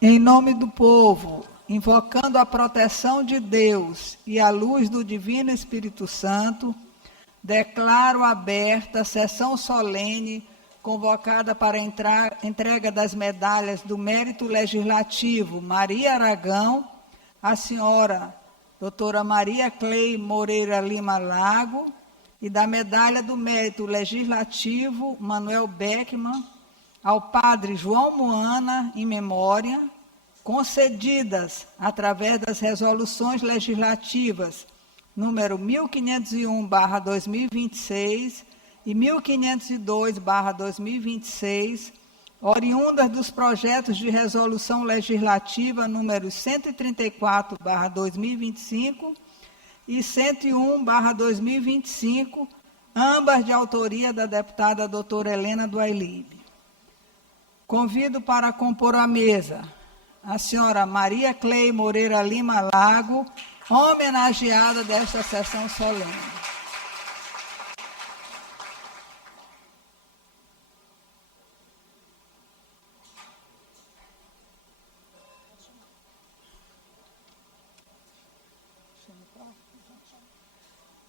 Em nome do povo, invocando a proteção de Deus e a luz do Divino Espírito Santo, declaro aberta a sessão solene convocada para a entrega das medalhas do Mérito Legislativo Maria Aragão, a senhora doutora Maria Cley Moreira Lima Lago, e da medalha do Mérito Legislativo Manuel Beckman, ao padre João Moana, em memória, concedidas através das resoluções legislativas número 1501/2026 e 1502/2026, oriundas dos projetos de resolução legislativa número 134/2025 e 101/2025, ambas de autoria da deputada doutora Helena do Ailib. Convido para compor a mesa a senhora Maria Cley Moreira Lima Lago, homenageada desta sessão solene.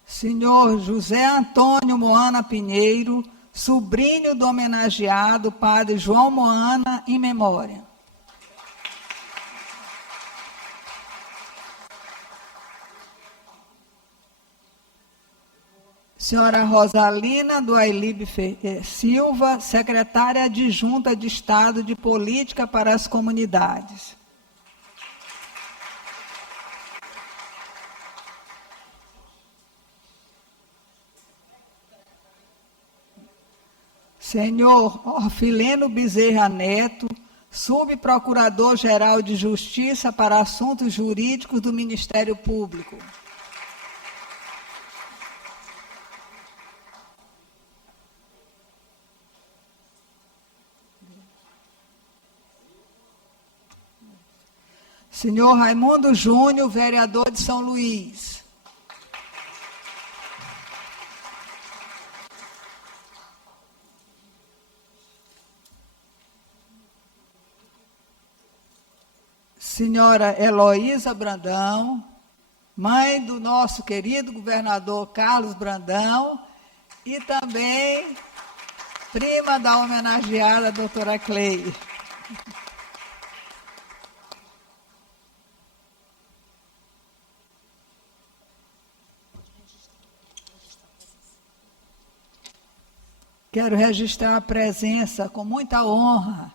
Senhor José Antônio Moana Pinheiro, sobrinho do homenageado padre João Moana, em memória. Senhora Rosalina do Ailib Silva, secretária adjunta de Estado de Política para as Comunidades. Senhor Orfileno Bezerra Neto, subprocurador-geral de Justiça para Assuntos Jurídicos do Ministério Público. Senhor Raimundo Júnior, vereador de São Luís. Senhora Heloísa Brandão, mãe do nosso querido governador Carlos Brandão, e também prima da homenageada doutora Cley. Quero registrar a presença, com muita honra,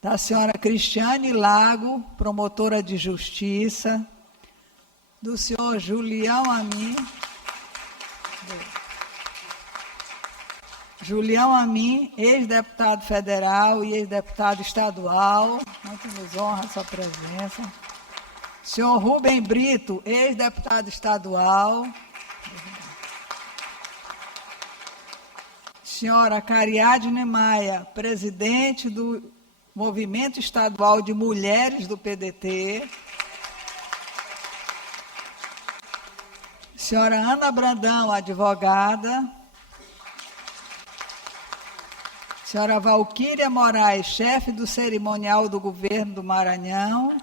da senhora Cristiane Lago, promotora de justiça, do senhor Julião Amin, ex-deputado federal e ex-deputado estadual, muito nos honra a sua presença. Senhor Rubem Brito, ex-deputado estadual. Senhora Cariadne Maia, presidente do Movimento Estadual de Mulheres do PDT. Senhora Ana Brandão, advogada. Senhora Valquíria Moraes, chefe do cerimonial do governo do Maranhão.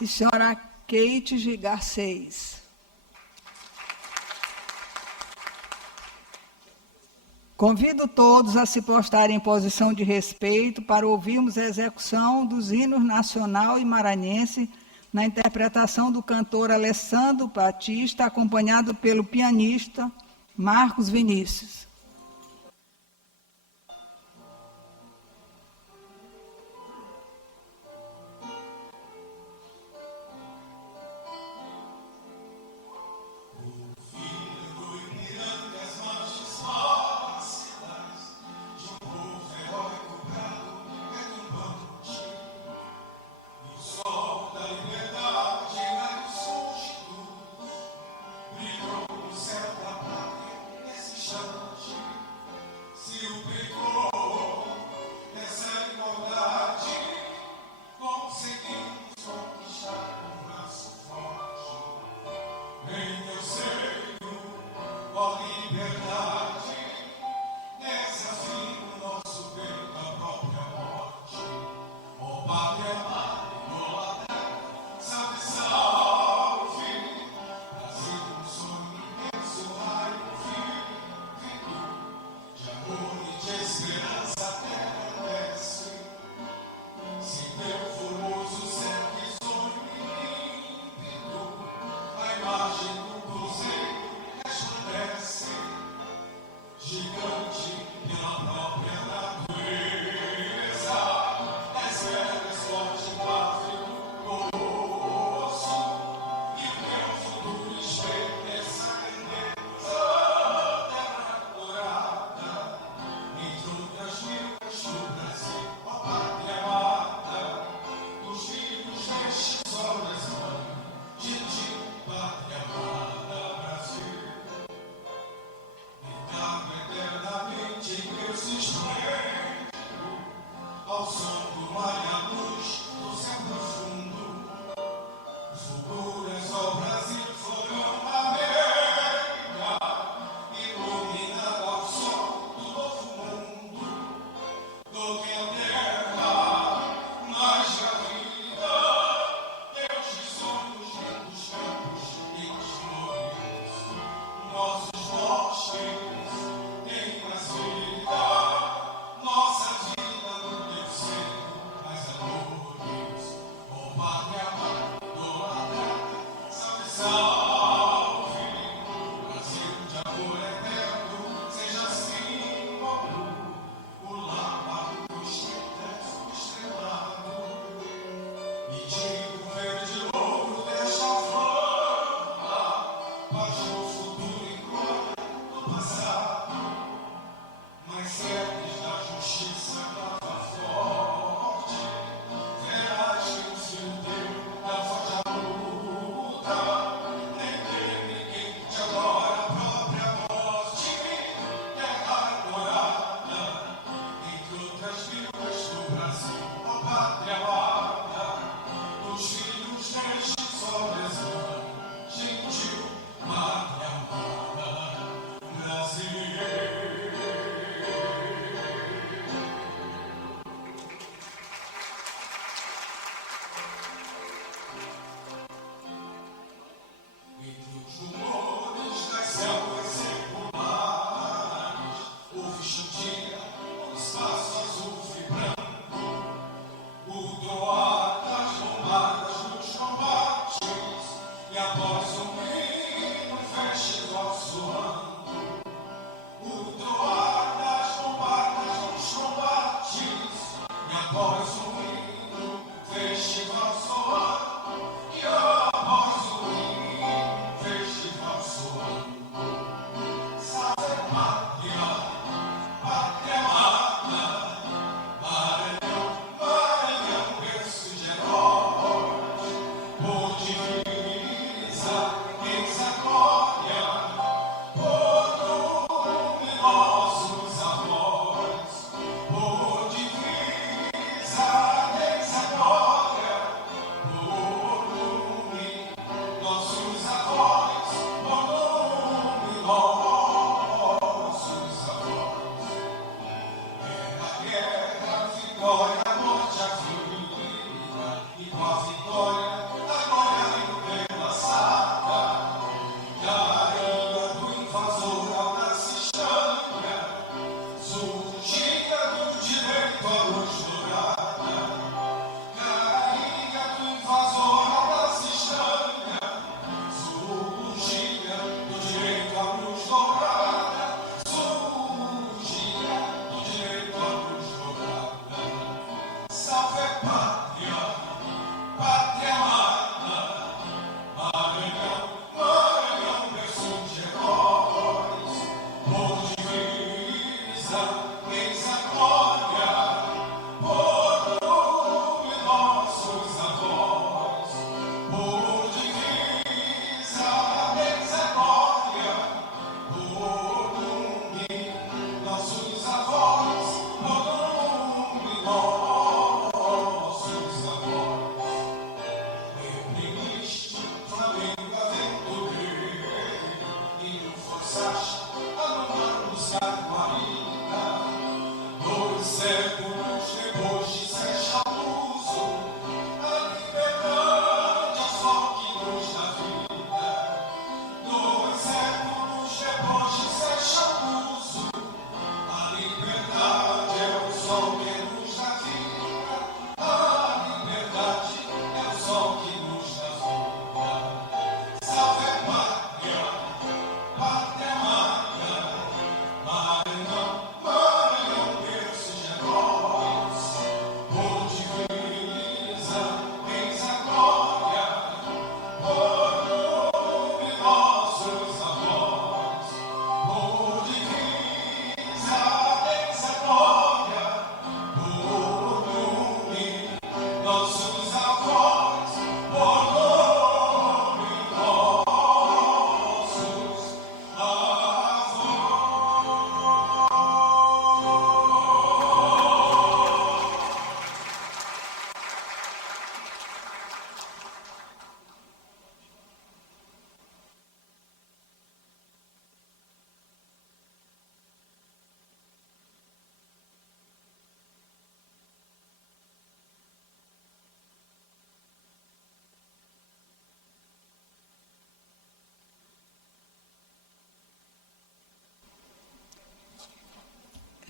E senhora Kate Garcês. Convido todos a se postarem em posição de respeito para ouvirmos a execução dos hinos nacional e maranhense na interpretação do cantor Alessandro Batista, acompanhado pelo pianista Marcos Vinícius.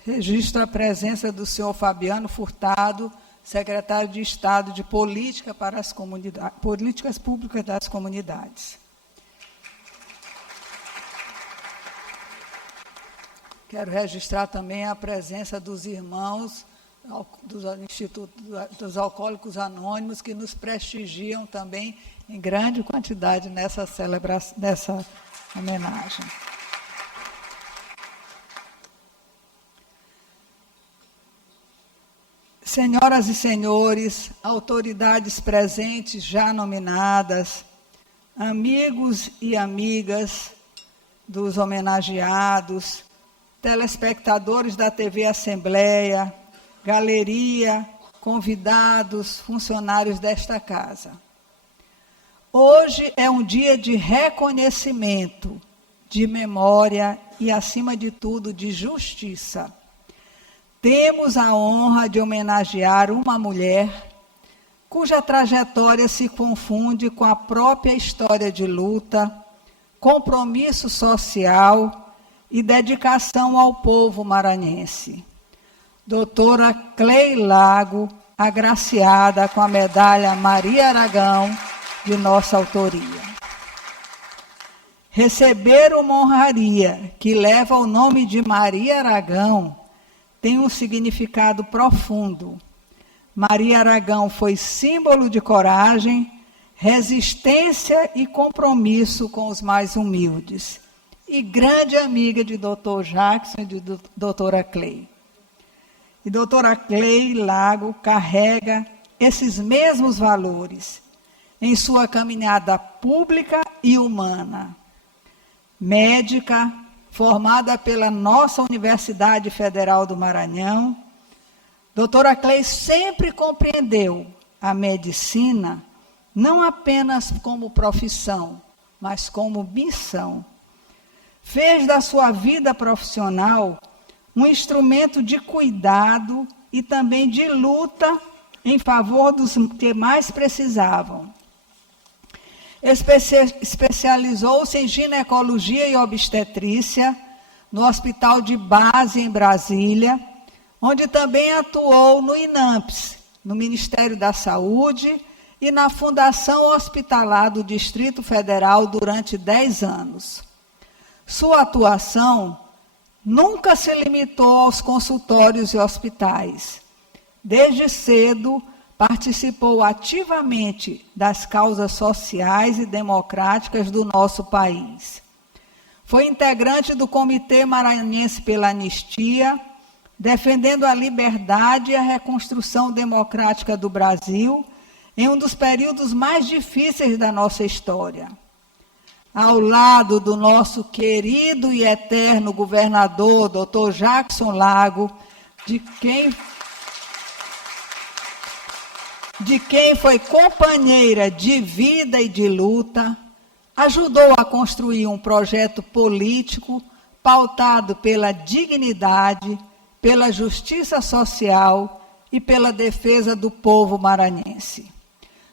Registro a presença do senhor Fabiano Furtado, secretário de Estado de Políticas Públicas das Comunidades. Quero registrar também a presença dos irmãos do Instituto dos Alcoólicos Anônimos, que nos prestigiam também em grande quantidade nessa celebração, nessa homenagem. Senhoras e senhores, autoridades presentes já nominadas, amigos e amigas dos homenageados, telespectadores da TV Assembleia, galeria, convidados, funcionários desta casa. Hoje é um dia de reconhecimento, de memória e, acima de tudo, de justiça. Temos a honra de homenagear uma mulher cuja trajetória se confunde com a própria história de luta, compromisso social e dedicação ao povo maranhense. Doutora Cley Lago, agraciada com a medalha Maria Aragão, de nossa autoria. Receber uma honraria que leva o nome de Maria Aragão tem um significado profundo. Maria Aragão foi símbolo de coragem, resistência e compromisso com os mais humildes, e grande amiga de Dr. Jackson e de doutora Cley. E doutora Cley Lago carrega esses mesmos valores em sua caminhada pública e humana. Médica, formada pela nossa Universidade Federal do Maranhão, doutora Cley sempre compreendeu a medicina não apenas como profissão, mas como missão. Fez da sua vida profissional um instrumento de cuidado e também de luta em favor dos que mais precisavam. Especializou-se em ginecologia e obstetrícia no Hospital de Base, em Brasília, onde também atuou no INAMPS, no Ministério da Saúde, e na Fundação Hospitalar do Distrito Federal durante 10 anos. Sua atuação nunca se limitou aos consultórios e hospitais. Desde cedo, participou ativamente das causas sociais e democráticas do nosso país. Foi integrante do Comitê Maranhense pela Anistia, defendendo a liberdade e a reconstrução democrática do Brasil em um dos períodos mais difíceis da nossa história. Ao lado do nosso querido e eterno governador, Dr. Jackson Lago, de quem foi companheira de vida e de luta, ajudou a construir um projeto político pautado pela dignidade, pela justiça social e pela defesa do povo maranhense.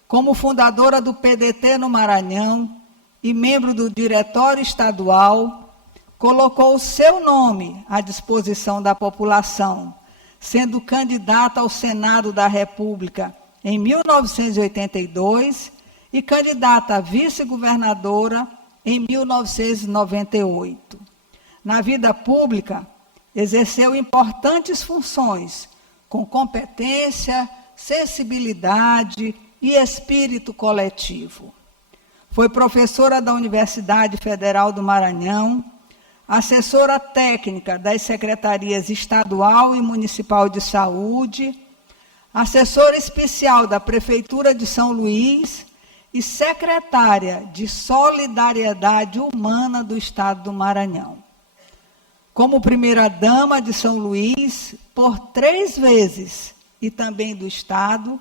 Como fundadora do PDT no Maranhão e membro do Diretório Estadual, colocou o seu nome à disposição da população, sendo candidata ao Senado da República em 1982 e candidata a vice-governadora em 1998. Na vida pública, exerceu importantes funções, com competência, sensibilidade e espírito coletivo. Foi professora da Universidade Federal do Maranhão, assessora técnica das Secretarias Estadual e Municipal de Saúde, assessora especial da Prefeitura de São Luís e secretária de Solidariedade Humana do Estado do Maranhão. Como primeira-dama de São Luís, por 3 vezes, e também do Estado,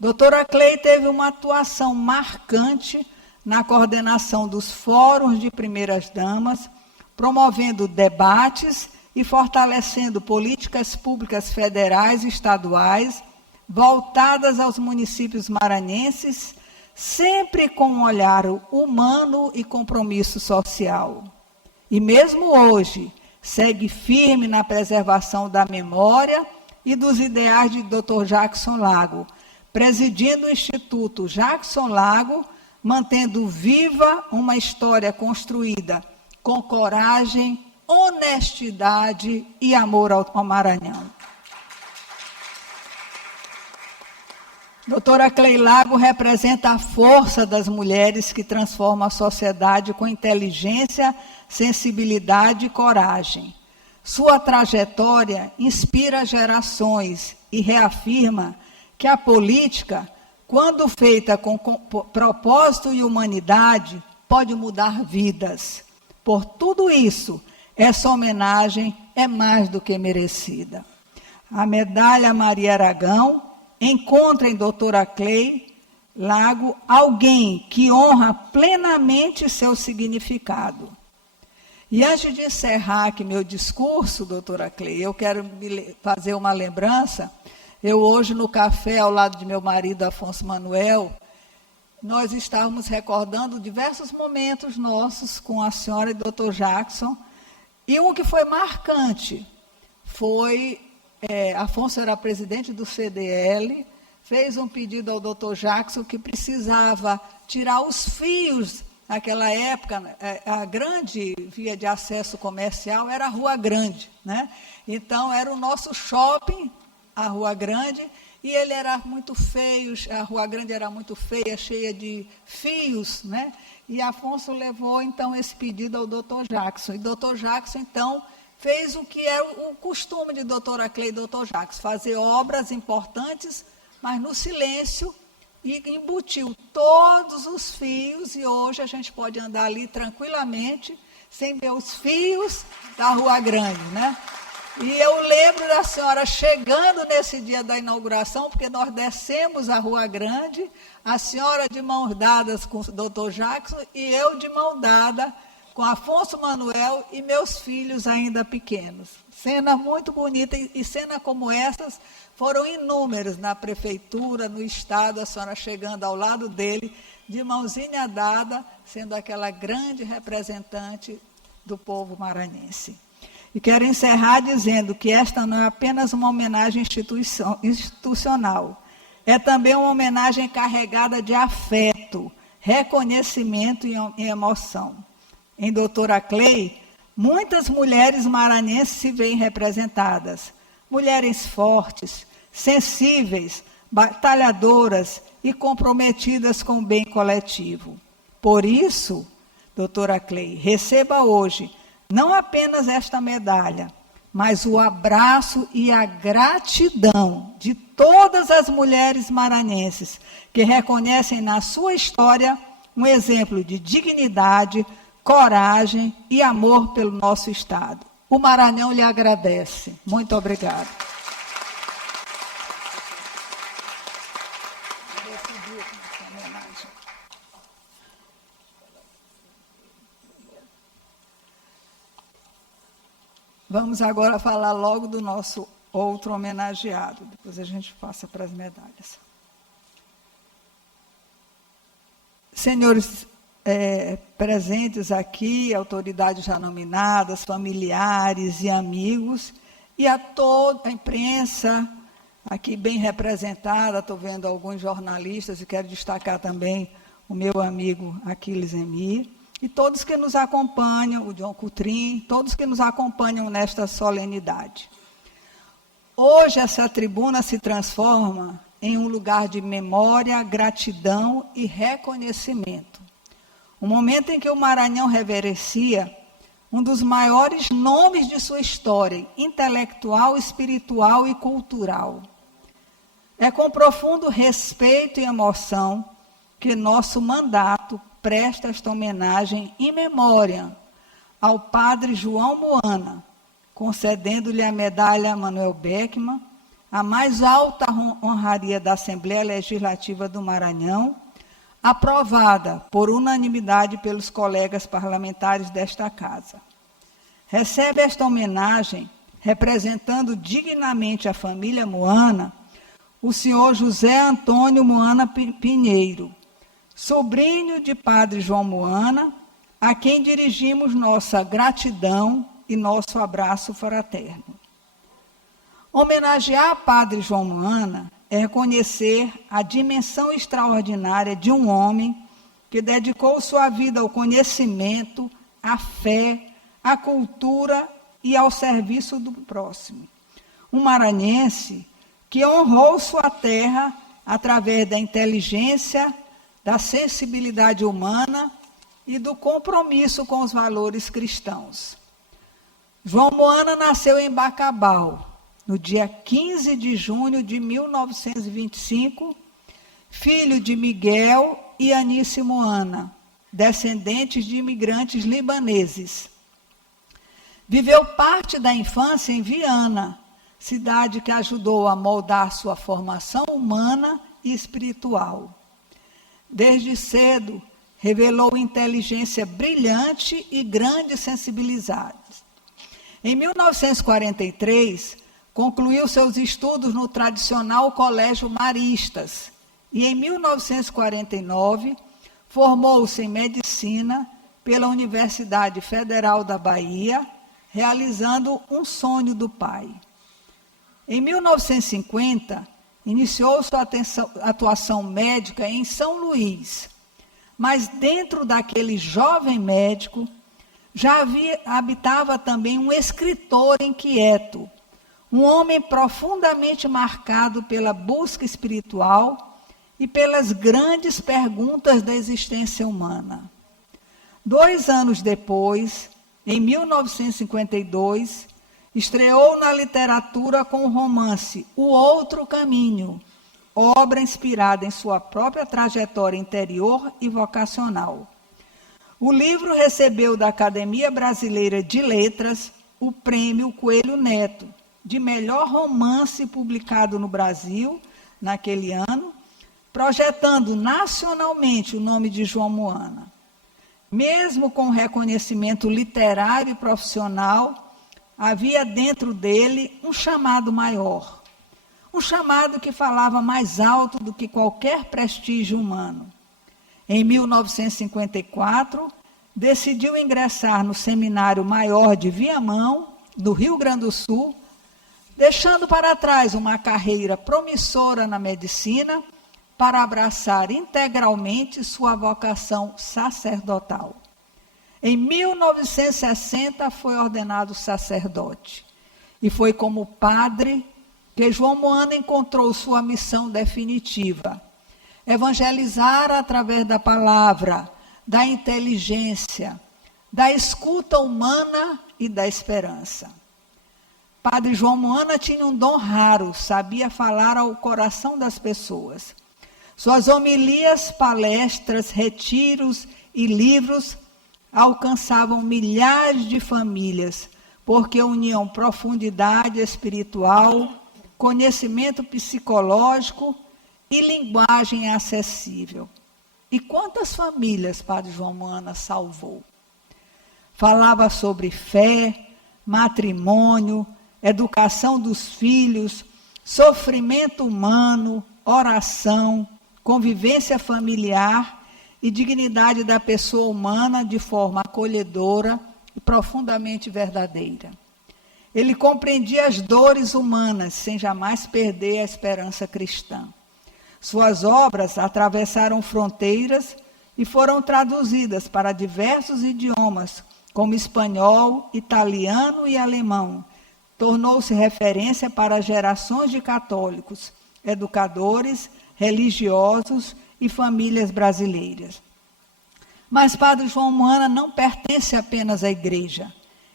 doutora Cley teve uma atuação marcante na coordenação dos fóruns de primeiras-damas, promovendo debates e fortalecendo políticas públicas federais e estaduais voltadas aos municípios maranhenses, sempre com um olhar humano e compromisso social. E mesmo hoje, segue firme na preservação da memória e dos ideais de Dr. Jackson Lago, presidindo o Instituto Jackson Lago, mantendo viva uma história construída com coragem, honestidade e amor ao Maranhão. Doutora Cley Lago representa a força das mulheres que transformam a sociedade com inteligência, sensibilidade e coragem. Sua trajetória inspira gerações e reafirma que a política, quando feita com propósito e humanidade, pode mudar vidas. Por tudo isso, essa homenagem é mais do que merecida. A medalha Maria Aragão encontra em doutora Clay Lago alguém que honra plenamente seu significado. E antes de encerrar aqui meu discurso, doutora Clay, eu quero fazer uma lembrança. Eu hoje no café, ao lado de meu marido Afonso Manuel, nós estávamos recordando diversos momentos nossos com a senhora e o doutor Jackson. E um que foi marcante foi, Afonso era presidente do CDL, fez um pedido ao doutor Jackson que precisava tirar os fios. Naquela época, a grande via de acesso comercial era a Rua Grande, né? Então, era o nosso shopping, a Rua Grande, e ele era muito feio, a Rua Grande era muito feia, cheia de fios, né? E Afonso levou, então, esse pedido ao doutor Jackson. E doutor Jackson, então, fez o que é o costume de doutora Clay e doutor Jackson, fazer obras importantes, mas no silêncio, e embutiu todos os fios, e hoje a gente pode andar ali tranquilamente, sem ver os fios da Rua Grande, né? E eu lembro da senhora chegando nesse dia da inauguração, porque nós descemos a Rua Grande, a senhora de mãos dadas com o doutor Jackson, e eu de mão dada com Afonso Manuel e meus filhos ainda pequenos. Cena muito bonita, e cenas como essas foram inúmeras na prefeitura, no estado, a senhora chegando ao lado dele, de mãozinha dada, sendo aquela grande representante do povo maranhense. E quero encerrar dizendo que esta não é apenas uma homenagem institucional, é também uma homenagem carregada de afeto, reconhecimento e emoção. Em doutora Clay, muitas mulheres maranhenses se veem representadas, mulheres fortes, sensíveis, batalhadoras e comprometidas com o bem coletivo. Por isso, doutora Clay, receba hoje não apenas esta medalha, mas o abraço e a gratidão de todas as mulheres maranhenses que reconhecem na sua história um exemplo de dignidade, coragem e amor pelo nosso Estado. O Maranhão lhe agradece. Muito obrigada. Vamos agora falar logo do nosso outro homenageado. Depois a gente passa para as medalhas. Senhores presentes aqui, autoridades já nominadas, familiares e amigos, e a toda a imprensa aqui bem representada, estou vendo alguns jornalistas, e quero destacar também o meu amigo Aquiles Emir, e todos que nos acompanham, o John Coutrin, todos que nos acompanham nesta solenidade. Hoje essa tribuna se transforma em um lugar de memória, gratidão e reconhecimento. Um momento em que o Maranhão reverencia um dos maiores nomes de sua história, intelectual, espiritual e cultural. É com profundo respeito e emoção que nosso mandato presta esta homenagem em memória ao padre João Moana, concedendo-lhe a medalha Manuel Beckmann, a mais alta honraria da Assembleia Legislativa do Maranhão, aprovada por unanimidade pelos colegas parlamentares desta casa. Recebe esta homenagem, representando dignamente a família Moana, o senhor José Antônio Moana Pinheiro, sobrinho de padre João Moana, a quem dirigimos nossa gratidão e nosso abraço fraterno. Homenagear padre João Moana é reconhecer a dimensão extraordinária de um homem que dedicou sua vida ao conhecimento, à fé, à cultura e ao serviço do próximo. Um maranhense que honrou sua terra através da inteligência, da sensibilidade humana e do compromisso com os valores cristãos. João Moana nasceu em Bacabal, no dia 15 de junho de 1925, filho de Miguel e Anice Moana, descendentes de imigrantes libaneses. Viveu parte da infância em Viana, cidade que ajudou a moldar sua formação humana e espiritual. Desde cedo, revelou inteligência brilhante e grande sensibilidade. Em 1943, concluiu seus estudos no tradicional Colégio Maristas e, em 1949, formou-se em medicina pela Universidade Federal da Bahia, realizando um sonho do pai. Em 1950, iniciou sua atuação médica em São Luís, mas dentro daquele jovem médico já habitava também um escritor inquieto, um homem profundamente marcado pela busca espiritual e pelas grandes perguntas da existência humana. 2 anos depois, em 1952, estreou na literatura com o romance O Outro Caminho, obra inspirada em sua própria trajetória interior e vocacional. O livro recebeu da Academia Brasileira de Letras o prêmio Coelho Neto, de melhor romance publicado no Brasil, naquele ano, projetando nacionalmente o nome de João Moana. Mesmo com reconhecimento literário e profissional, havia dentro dele um chamado maior. Um chamado que falava mais alto do que qualquer prestígio humano. Em 1954, decidiu ingressar no Seminário Maior de Viamão, do Rio Grande do Sul, deixando para trás uma carreira promissora na medicina para abraçar integralmente sua vocação sacerdotal. Em 1960, foi ordenado sacerdote. E foi como padre que João Moana encontrou sua missão definitiva: evangelizar através da palavra, da inteligência, da escuta humana e da esperança. Padre João Moana tinha um dom raro, sabia falar ao coração das pessoas. Suas homilias, palestras, retiros e livros alcançavam milhares de famílias, porque uniam profundidade espiritual, conhecimento psicológico e linguagem acessível. E quantas famílias Padre João Moana salvou? Falava sobre fé, matrimônio, educação dos filhos, sofrimento humano, oração, convivência familiar e dignidade da pessoa humana de forma acolhedora e profundamente verdadeira. Ele compreendia as dores humanas sem jamais perder a esperança cristã. Suas obras atravessaram fronteiras e foram traduzidas para diversos idiomas, como espanhol, italiano e alemão. Tornou-se referência para gerações de católicos, educadores, religiosos e famílias brasileiras. Mas Padre João Moana não pertence apenas à igreja.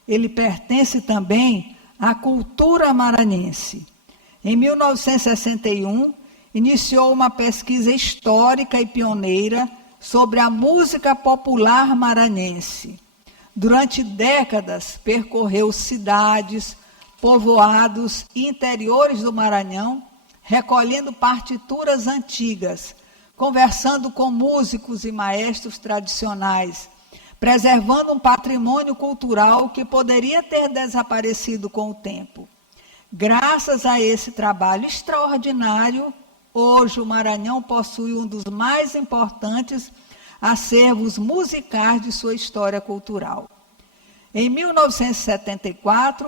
Ele pertence também à cultura maranhense. Em 1961, iniciou uma pesquisa histórica e pioneira sobre a música popular maranhense. Durante décadas, percorreu cidades, povoados e interiores do Maranhão, recolhendo partituras antigas, conversando com músicos e maestros tradicionais, preservando um patrimônio cultural que poderia ter desaparecido com o tempo. Graças a esse trabalho extraordinário, hoje o Maranhão possui um dos mais importantes acervos musicais de sua história cultural. Em 1974,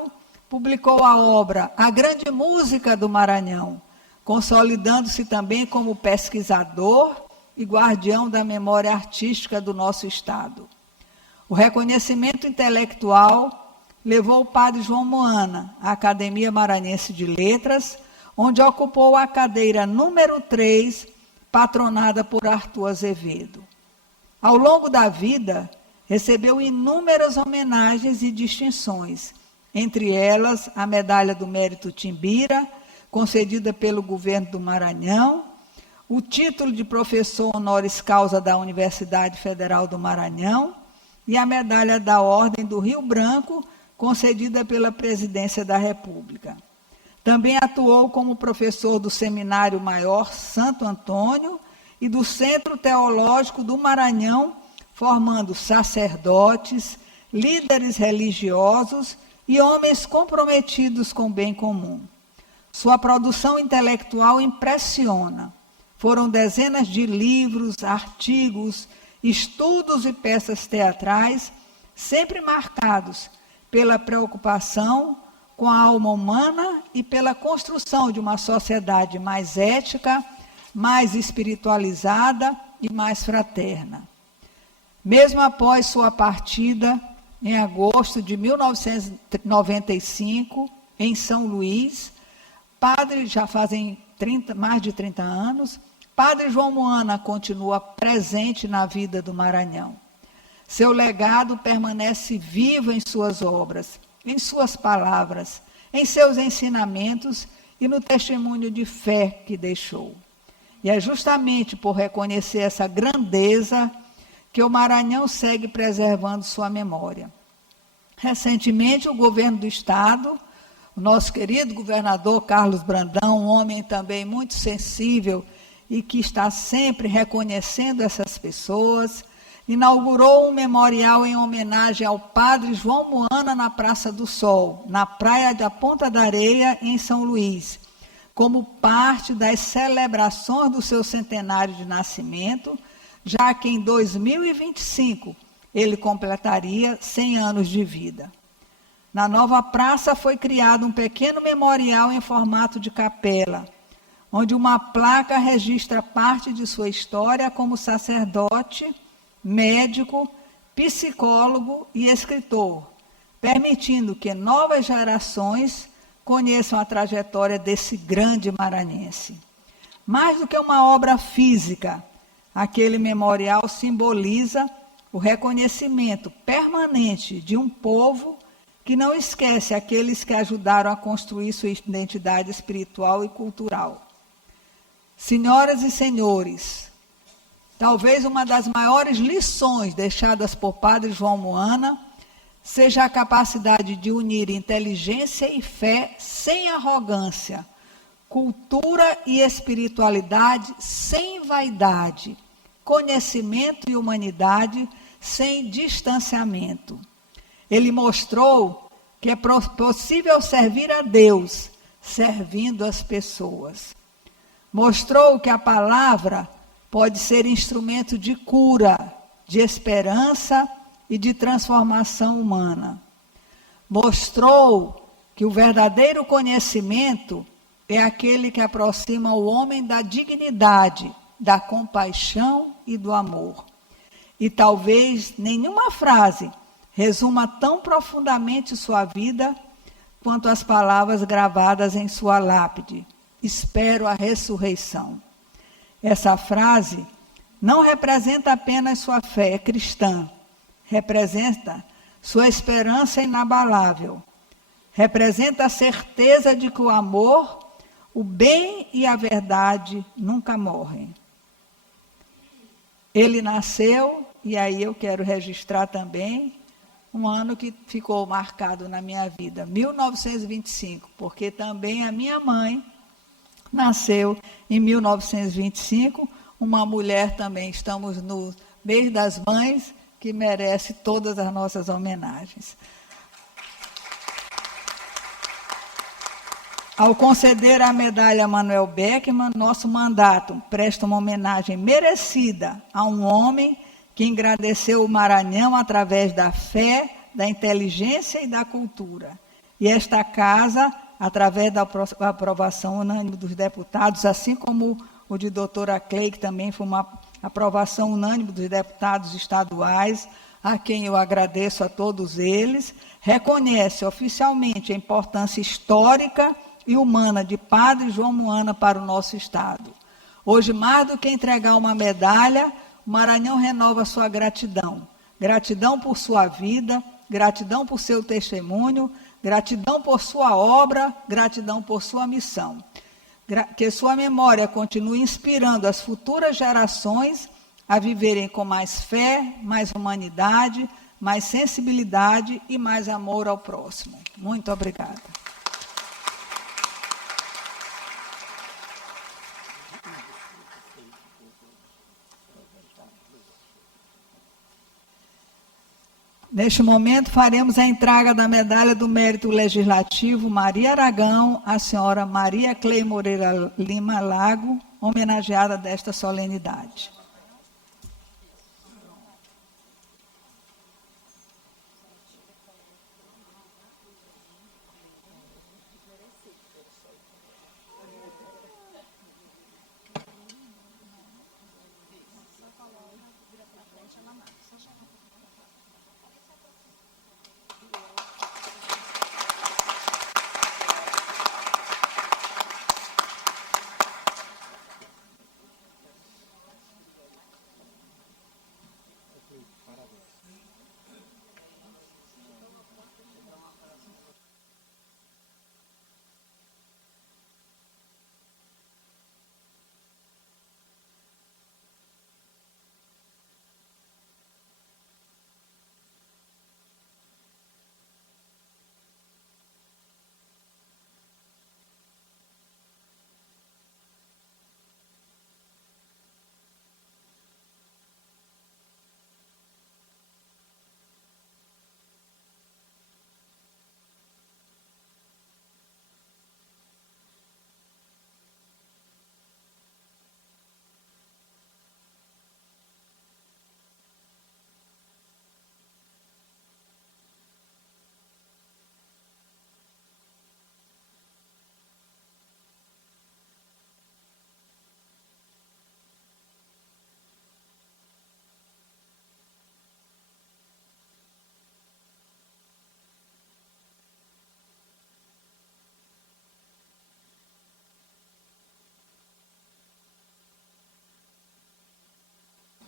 publicou a obra A Grande Música do Maranhão, consolidando-se também como pesquisador e guardião da memória artística do nosso estado. O reconhecimento intelectual levou o Padre João Moana à Academia Maranhense de Letras, onde ocupou a cadeira número 3, patronada por Arthur Azevedo. Ao longo da vida, recebeu inúmeras homenagens e distinções, entre elas a Medalha do Mérito Timbira, concedida pelo governo do Maranhão, o título de professor honoris causa da Universidade Federal do Maranhão e a Medalha da Ordem do Rio Branco, concedida pela Presidência da República. Também atuou como professor do Seminário Maior Santo Antônio e do Centro Teológico do Maranhão, formando sacerdotes, líderes religiosos e homens comprometidos com o bem comum. Sua produção intelectual impressiona. Foram dezenas de livros, artigos, estudos e peças teatrais, sempre marcados pela preocupação com a alma humana e pela construção de uma sociedade mais ética, mais espiritualizada e mais fraterna. Mesmo após sua partida, em agosto de 1995, em São Luís, padre, já fazem mais de 30 anos, Padre João Moana continua presente na vida do Maranhão. Seu legado permanece vivo em suas obras, em suas palavras, em seus ensinamentos e no testemunho de fé que deixou. E é justamente por reconhecer essa grandeza que o Maranhão segue preservando sua memória. Recentemente, o governo do Estado, o nosso querido governador Carlos Brandão, um homem também muito sensível e que está sempre reconhecendo essas pessoas, inaugurou um memorial em homenagem ao Padre João Moana na Praça do Sol, na praia da Ponta da Areia, em São Luís, como parte das celebrações do seu centenário de nascimento, já que em 2025 ele completaria 100 anos de vida. Na nova praça foi criado um pequeno memorial em formato de capela, onde uma placa registra parte de sua história como sacerdote, médico, psicólogo e escritor, permitindo que novas gerações conheçam a trajetória desse grande maranhense. Mais do que uma obra física, aquele memorial simboliza o reconhecimento permanente de um povo que não esquece aqueles que ajudaram a construir sua identidade espiritual e cultural. Senhoras e senhores, talvez uma das maiores lições deixadas por Padre João Moana seja a capacidade de unir inteligência e fé sem arrogância, cultura e espiritualidade sem vaidade, conhecimento e humanidade sem distanciamento. Ele mostrou que é possível servir a Deus servindo as pessoas. Mostrou que a palavra pode ser instrumento de cura, de esperança e de transformação humana. Mostrou que o verdadeiro conhecimento é aquele que aproxima o homem da dignidade, da compaixão e do amor. E talvez nenhuma frase resuma tão profundamente sua vida quanto as palavras gravadas em sua lápide: espero a ressurreição. Essa frase não representa apenas sua fé cristã, representa sua esperança inabalável, representa a certeza de que o amor, o bem e a verdade nunca morrem. Ele nasceu, e aí eu quero registrar também, um ano que ficou marcado na minha vida, 1925, porque também a minha mãe nasceu em 1925, uma mulher também, estamos no mês das mães, que merece todas as nossas homenagens. Ao conceder a medalha Manuel Beckmann, nosso mandato presta uma homenagem merecida a um homem que engrandeceu o Maranhão através da fé, da inteligência e da cultura. E esta casa, através da aprovação unânime dos deputados, assim como o de doutora Clay, que também foi uma aprovação unânime dos deputados estaduais, a quem eu agradeço a todos eles, reconhece oficialmente a importância histórica e humana de Padre João Moana para o nosso Estado. Hoje, mais do que entregar uma medalha, o Maranhão renova sua gratidão. Gratidão por sua vida, gratidão por seu testemunho, gratidão por sua obra, gratidão por sua missão. Que sua memória continue inspirando as futuras gerações a viverem com mais fé, mais humanidade, mais sensibilidade e mais amor ao próximo. Muito obrigada. Neste momento, faremos a entrega da medalha do mérito legislativo Maria Aragão, à senhora Maria Clei Moreira Lima Lago, homenageada desta solenidade.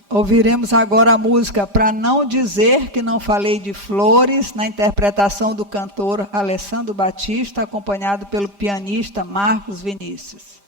Ouviremos agora a música Pra Não Dizer Que Não Falei de Flores, na interpretação do cantor Alessandro Batista, acompanhado pelo pianista Marcos Vinícius.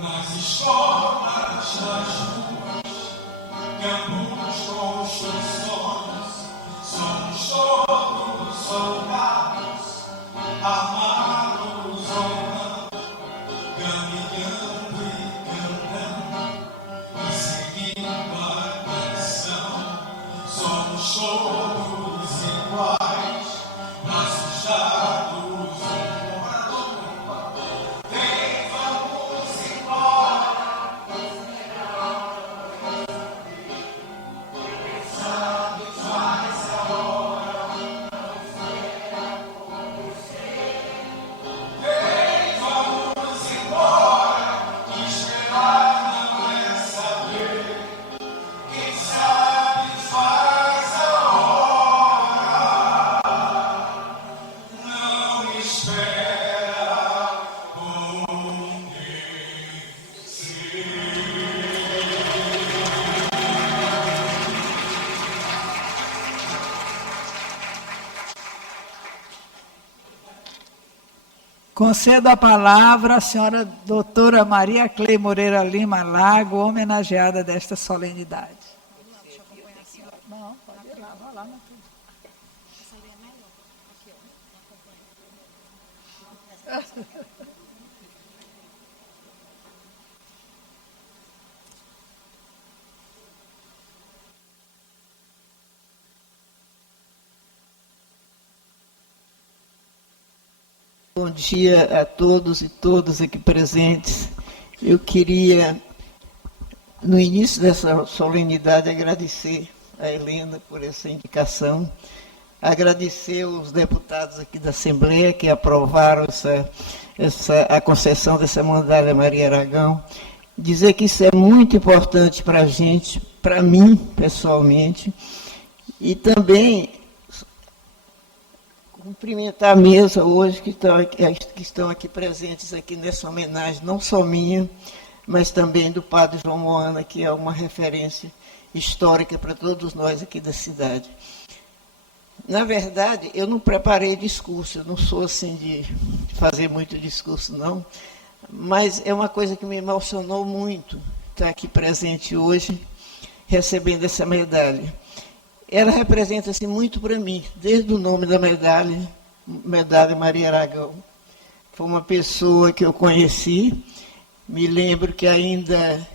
nas escolas, nas ruas, campos, construções, somos todos soldados, armados ou não, caminhando e cantando, e seguindo a canção. Somos todos iguais, nossos dados um morador. Vem, vamos embora. Sabe, faz a hora. Vem, vamos embora. Esperar não é saber. Quem sabe faz a hora. Não espera acontecer. Concedo a palavra à senhora doutora Maria Clei Moreira Lima Lago, homenageada desta solenidade. Não, pode ir lá, vai lá. Bom dia a todos e todas aqui presentes. Eu queria, no início dessa solenidade, agradecer a Helena por essa indicação, agradecer os deputados aqui da Assembleia que aprovaram a concessão dessa medalha Maria Aragão, dizer que isso é muito importante para a gente, para mim, pessoalmente, e também cumprimentar a mesa hoje que estão aqui presentes aqui nessa homenagem, não só minha, mas também do padre João Moana, que é uma referência histórica para todos nós aqui da cidade. Na verdade, eu não preparei discurso, eu não sou assim de fazer muito discurso, não, mas é uma coisa que me emocionou muito estar aqui presente hoje, recebendo essa medalha. Ela representa-se muito para mim, desde o nome da medalha, Medalha Maria Aragão. Foi uma pessoa que eu conheci, me lembro que ainda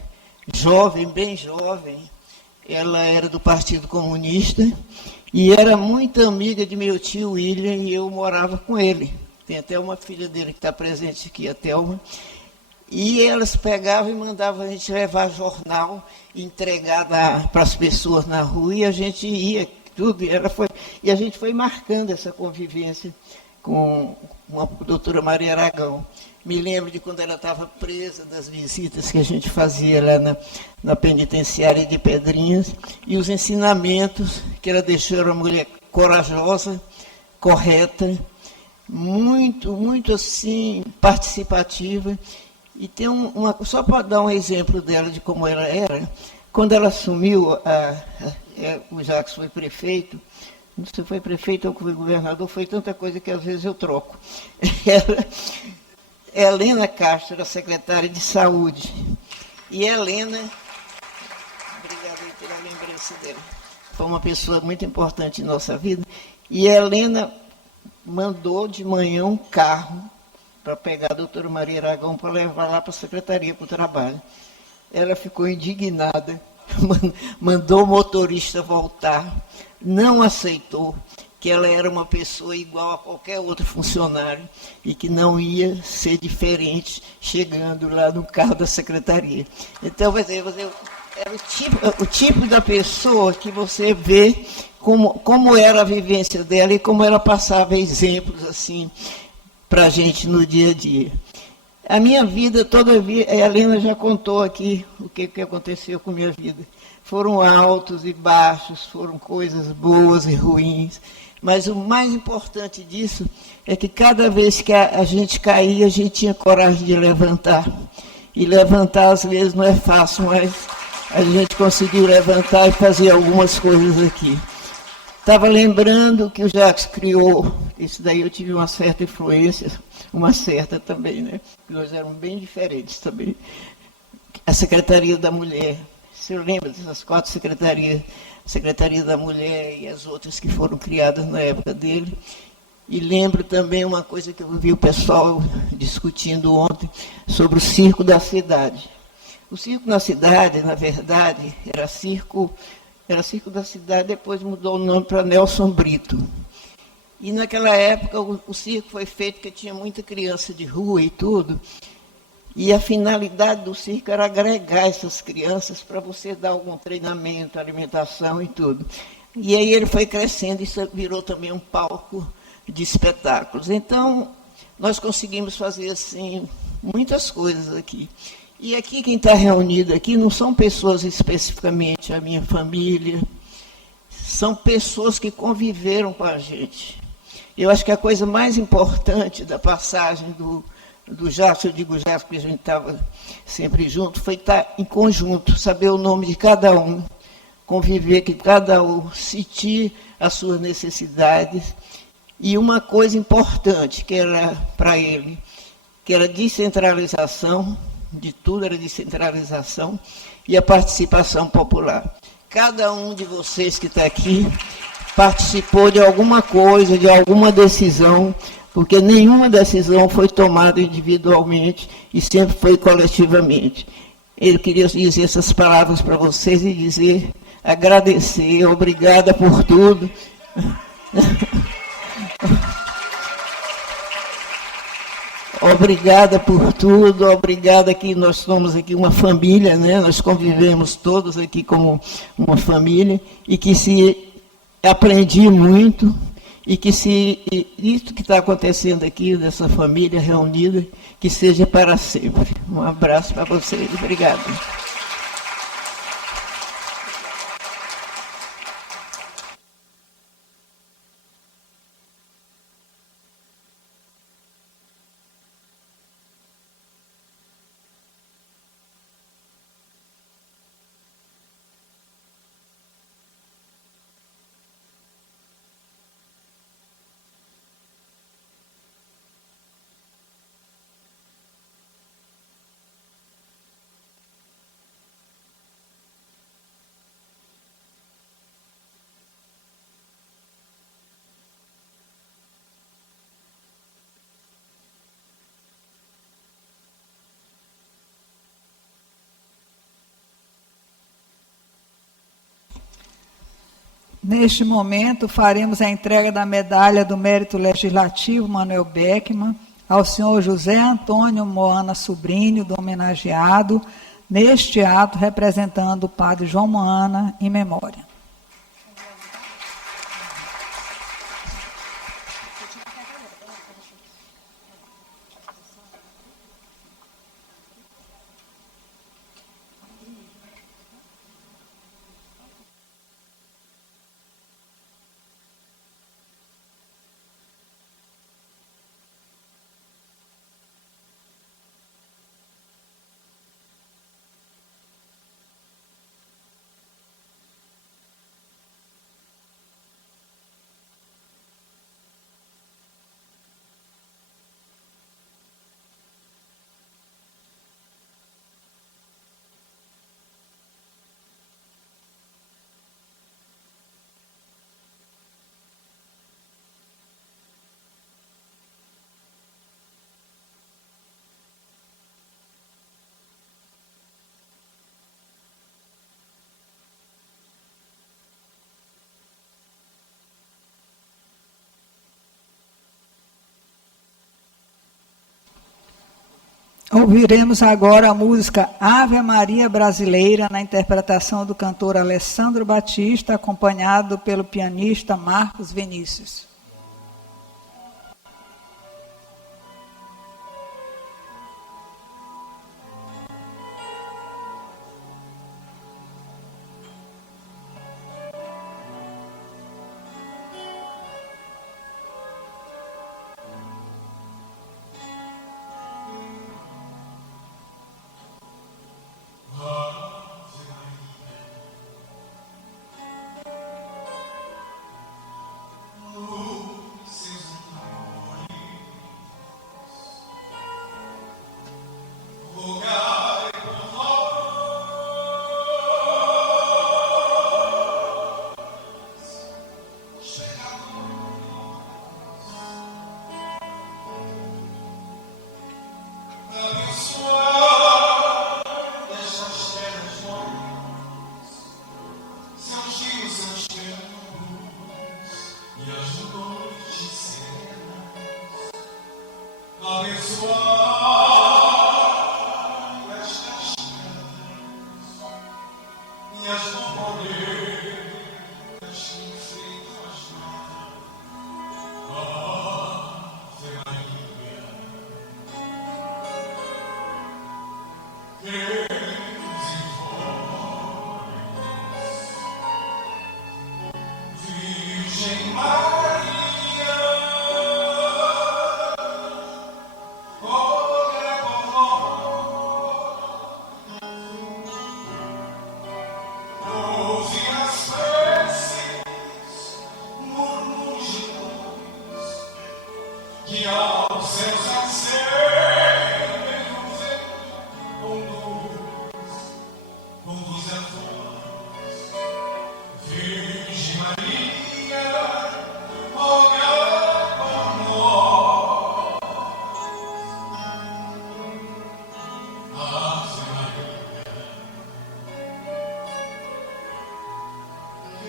jovem, bem jovem, ela era do Partido Comunista e era muito amiga de meu tio William e eu morava com ele. Tem até uma filha dele que está presente aqui, a Thelma. E elas pegavam e mandavam a gente levar jornal, entregar para as pessoas na rua, e a gente ia, tudo, e a gente foi marcando essa convivência com a doutora Maria Aragão. Me lembro de quando ela estava presa, das visitas que a gente fazia lá na penitenciária de Pedrinhas, e os ensinamentos que ela deixou, era uma mulher corajosa, correta, muito, muito assim, participativa. E tem só para dar um exemplo dela, de como ela era, quando ela assumiu, o Jacques foi prefeito, não sei se foi prefeito ou foi governador, foi tanta coisa que às vezes eu troco. Helena Castro era secretária de Saúde. E Helena, obrigada pela lembrança dela, foi uma pessoa muito importante em nossa vida. E Helena mandou de manhã um carro para pegar a doutora Maria Aragão para levar lá para a Secretaria para o Trabalho. Ela ficou indignada, mandou o motorista voltar, não aceitou que ela era uma pessoa igual a qualquer outro funcionário e que não ia ser diferente chegando lá no carro da Secretaria. Então, era o tipo da pessoa que você vê como era a vivência dela e como ela passava exemplos assim para a gente no dia a dia. A minha vida, a Helena já contou aqui o que aconteceu com a minha vida. Foram altos e baixos, foram coisas boas e ruins, mas o mais importante disso é que cada vez que a gente caía, a gente tinha coragem de levantar. E levantar, às vezes, não é fácil, mas a gente conseguiu levantar e fazer algumas coisas aqui. Estava lembrando que o Jacques criou, isso daí eu tive uma certa influência, uma certa também, né? Nós éramos bem diferentes também. A Secretaria da Mulher, você lembra dessas 4 secretarias? A Secretaria da Mulher e as outras que foram criadas na época dele. E lembro também uma coisa que eu vi o pessoal discutindo ontem, sobre o circo da cidade. O circo na cidade, na verdade, era circo da cidade, depois mudou o nome para Nelson Brito. E naquela época o circo foi feito porque tinha muita criança de rua e tudo, e a finalidade do circo era agregar essas crianças para você dar algum treinamento, alimentação e tudo. E aí ele foi crescendo e isso virou também um palco de espetáculos. Então, nós conseguimos fazer assim muitas coisas aqui. E aqui, quem está reunido aqui, não são pessoas especificamente a minha família, são pessoas que conviveram com a gente. Eu acho que a coisa mais importante da passagem do Jackson, eu digo Jackson porque a gente estava sempre junto, foi estar em conjunto, saber o nome de cada um, conviver com cada um, sentir as suas necessidades. E uma coisa importante que era para ele, que era descentralização, de tudo era descentralização, e a participação popular. Cada um de vocês que está aqui participou de alguma coisa, de alguma decisão, porque nenhuma decisão foi tomada individualmente e sempre foi coletivamente. Eu queria dizer essas palavras para vocês e dizer, agradecer, obrigada por tudo. Obrigada por tudo, obrigada que nós somos aqui uma família, né? Nós convivemos todos aqui como uma família, e que se aprendi muito, e que se isso que está acontecendo aqui, dessa família reunida, que seja para sempre. Um abraço para vocês, obrigado. Neste momento, faremos a entrega da medalha do Mérito Legislativo Manuel Beckmann ao senhor José Antônio Moana Sobrinho, do homenageado, neste ato representando o padre João Moana, em memória. Ouviremos agora a música Ave Maria Brasileira, na interpretação do cantor Alessandro Batista, acompanhado pelo pianista Marcos Vinícius. abençoai estas minhas companheiras que enfrentam as mãos. Ave Maria, cremos em vós, Virgem Maria, rogai por nós. Ouve as preces, murmúrgios, que aos céus ascendem o vento, conduz a vós. Virgem Maria, rogai por nós. Ave Maria,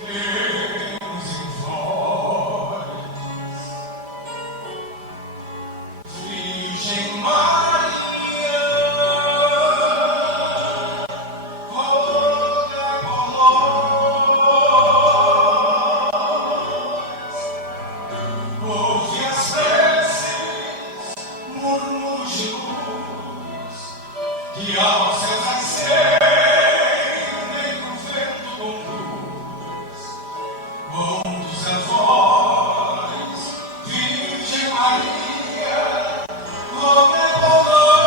cremos em vós. Virgem Maria, rogai por nós. Ouve as preces, murmúrgios, que aos céus ascendem o vento conduz a vós. Virgem Maria, rogai por nós.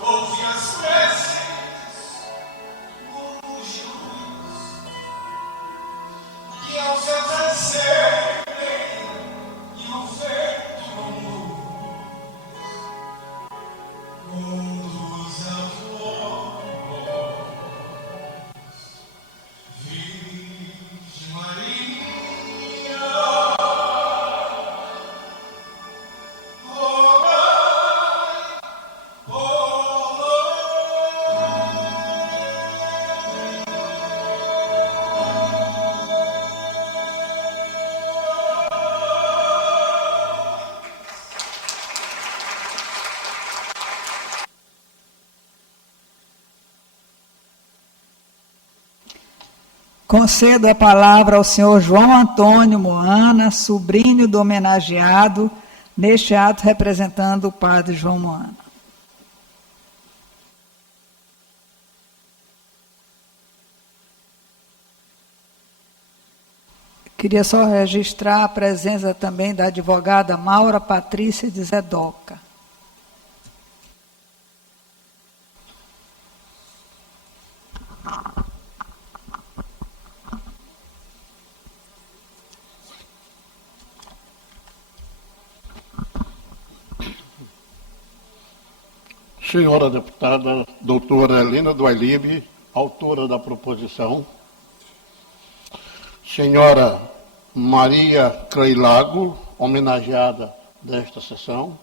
Ouve as preces, murmúrgios, que aos céus ascendem e o vento conduz a vós. Virgem Maria, rogai por Concedo a palavra ao senhor João Antônio Moana, sobrinho do homenageado, neste ato representando o padre João Moana. Queria só registrar a presença também da advogada Maura Patrícia de Zedoca. Senhora deputada doutora Helena do Ailib, autora da proposição. Senhora Maria Creilago, homenageada desta sessão.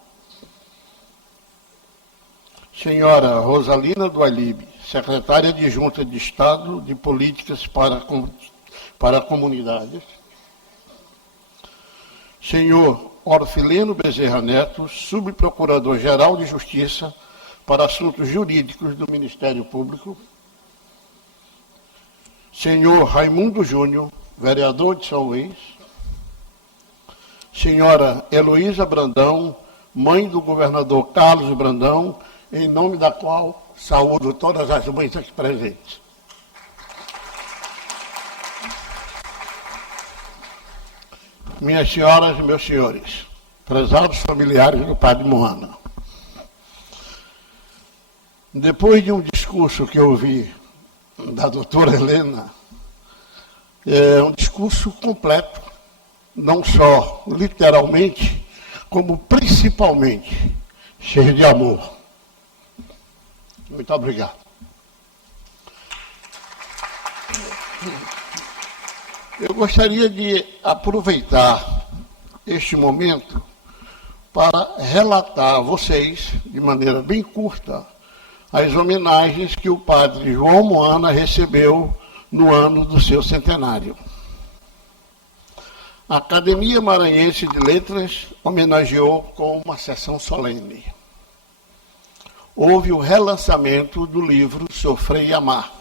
Senhora Rosalina do Ailib, secretária adjunta de Estado de Políticas para Comunidades. Senhor Orfileno Bezerra Neto, subprocurador-geral de Justiça para Assuntos Jurídicos do Ministério Público. Senhor Raimundo Júnior, vereador de São Luís. Senhora Heloísa Brandão, mãe do governador Carlos Brandão, em nome da qual saúdo todas as mães aqui presentes. Minhas senhoras e meus senhores, prezados familiares do padre Moana, depois de um discurso que eu ouvi da doutora Helena, é um discurso completo, não só literalmente, como principalmente cheio de amor. Muito obrigado. Eu gostaria de aproveitar este momento para relatar a vocês, de maneira bem curta, as homenagens que o padre João Moana recebeu no ano do seu centenário. A Academia Maranhense de Letras homenageou com uma sessão solene. Houve o relançamento do livro Sofrer e Amar.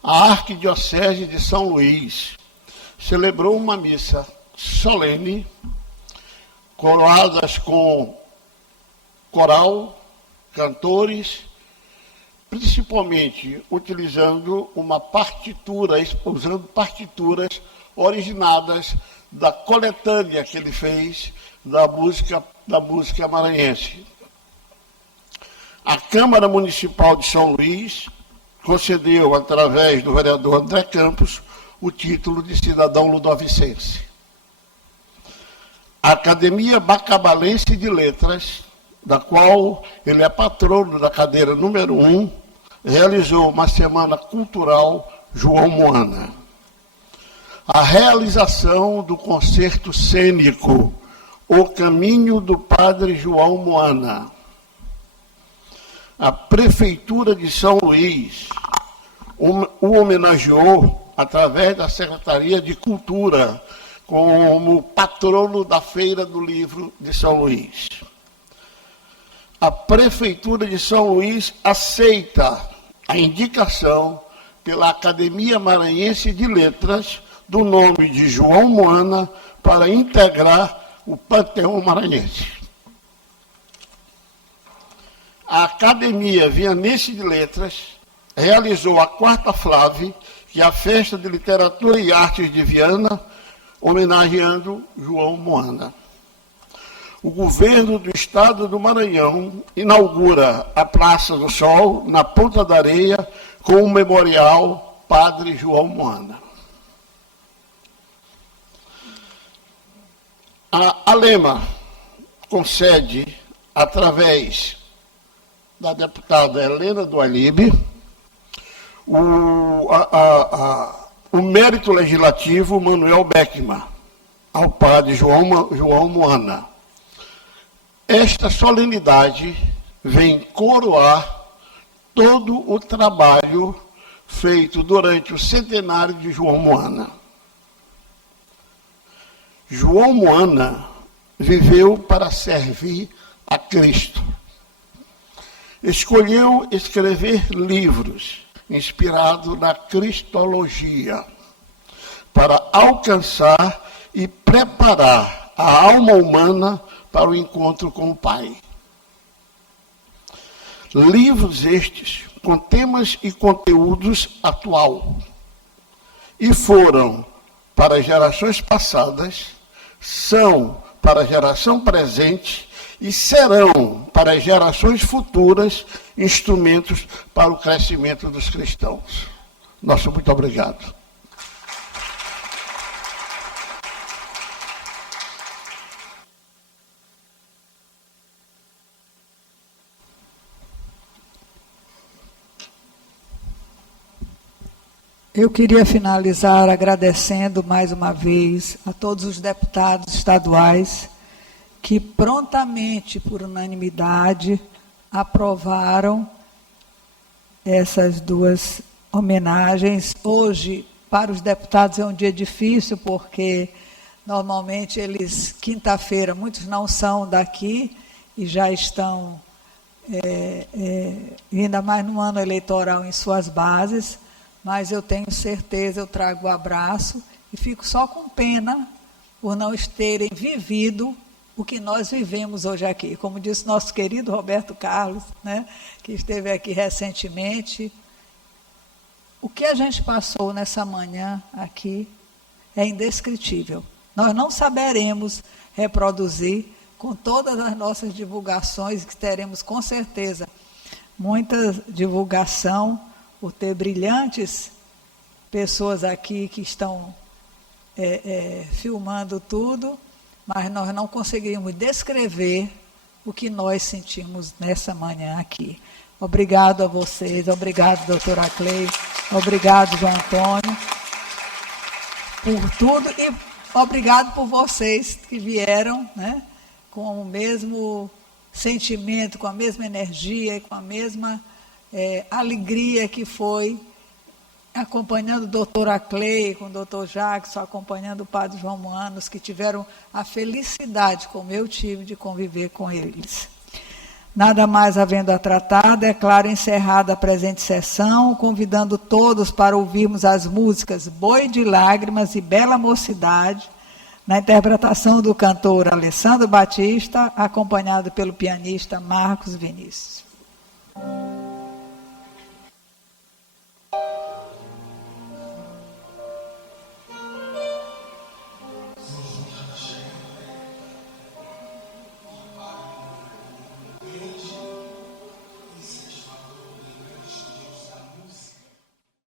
A Arquidiocese de São Luís celebrou uma missa solene, coroadas com coral, cantores, principalmente utilizando usando partituras originadas da coletânea que ele fez da música maranhense. A Câmara Municipal de São Luís concedeu, através do vereador André Campos, o título de cidadão ludovicense. A Academia Bacabalense de Letras, da qual ele é patrono da cadeira número 1, realizou uma semana cultural João Moana. A realização do concerto cênico O Caminho do Padre João Moana. A Prefeitura de São Luís o homenageou através da Secretaria de Cultura como patrono da Feira do Livro de São Luís. A Prefeitura de São Luís aceita a indicação pela Academia Maranhense de Letras do nome de João Moana para integrar o Panteão Maranhense. A Academia Vianense de Letras realizou a quarta Flave, que é a Festa de Literatura e Artes de Viana, homenageando João Moana. O governo do estado do Maranhão inaugura a Praça do Sol, na Ponta da Areia, com o memorial Padre João Moana. A Alema concede, através da deputada Helena do Alibe, o mérito legislativo Manuel Beckman, ao padre João Moana. Esta solenidade vem coroar todo o trabalho feito durante o centenário de João Moana. João Moana viveu para servir a Cristo. Escolheu escrever livros inspirados na cristologia para alcançar e preparar a alma humana para o encontro com o Pai. Livros estes com temas e conteúdos atual e foram para gerações passadas, são para a geração presente e serão para as gerações futuras instrumentos para o crescimento dos cristãos. Nosso muito obrigado. Eu queria finalizar agradecendo mais uma vez a todos os deputados estaduais que prontamente, por unanimidade, aprovaram essas duas homenagens. Hoje, para os deputados, é um dia difícil, porque normalmente eles, quinta-feira, muitos não são daqui e já estão, ainda mais no ano eleitoral, em suas bases, mas eu tenho certeza, eu trago o abraço e fico só com pena por não terem vivido o que nós vivemos hoje aqui. Como disse nosso querido Roberto Carlos, né, que esteve aqui recentemente, o que a gente passou nessa manhã aqui é indescritível. Nós não saberemos reproduzir com todas as nossas divulgações, que teremos com certeza muita divulgação, por ter brilhantes pessoas aqui que estão filmando tudo, mas nós não conseguimos descrever o que nós sentimos nessa manhã aqui. Obrigado a vocês, obrigado, doutora Clei, obrigado, João Antônio, por tudo, e obrigado por vocês que vieram, né, com o mesmo sentimento, com a mesma energia e com a mesma alegria que foi acompanhando o doutor Aclei, com o doutor Jackson, acompanhando o padre João Moanos, que tiveram a felicidade, como eu tive, de conviver com eles. Nada mais havendo a tratar, declaro encerrada a presente sessão, convidando todos para ouvirmos as músicas Boi de Lágrimas e Bela Mocidade, na interpretação do cantor Alessandro Batista, acompanhado pelo pianista Marcos Vinícius.